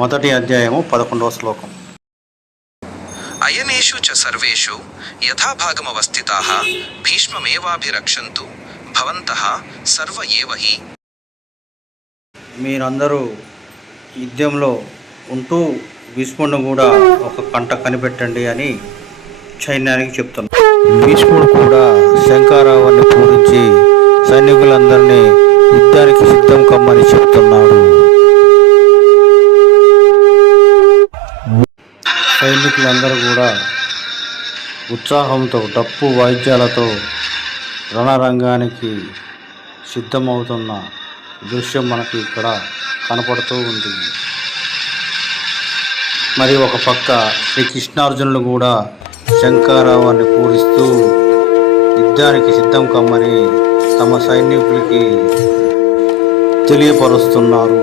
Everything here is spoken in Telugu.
మొదటి అధ్యాయము 11వ శ్లోకం. అయనేషు చ సర్వేషు యథాభాగమవస్థితాః భీష్మమేవాభిరక్షन्तు భవంతః సర్వ ఏవ హి. మీరందరూ యుద్ధంలో ఉంటూ భీష్ముడిని కూడా ఒక కంట కనిపెట్టండి అని సైన్యానికి చెప్తున్నారు. భీష్ముడు కూడా శంఖారావాన్ని పూరించి సైనికులందరినీ యుద్ధానికి సిద్ధం కమ్మని చెప్తున్నాడు. సైనికులందరూ కూడా ఉత్సాహంతో డప్పు వాయిద్యాలతో రణరంగానికి సిద్ధమవుతున్న దృశ్యం మనకి ఇక్కడ కనపడుతూ ఉంది. మరి ఒక పక్క శ్రీ కృష్ణార్జునులు కూడా శంఖారావాన్ని పూరిస్తూ యుద్ధానికి సిద్ధం కమ్మని తమ సైనికులకి తెలియపరుస్తున్నారు.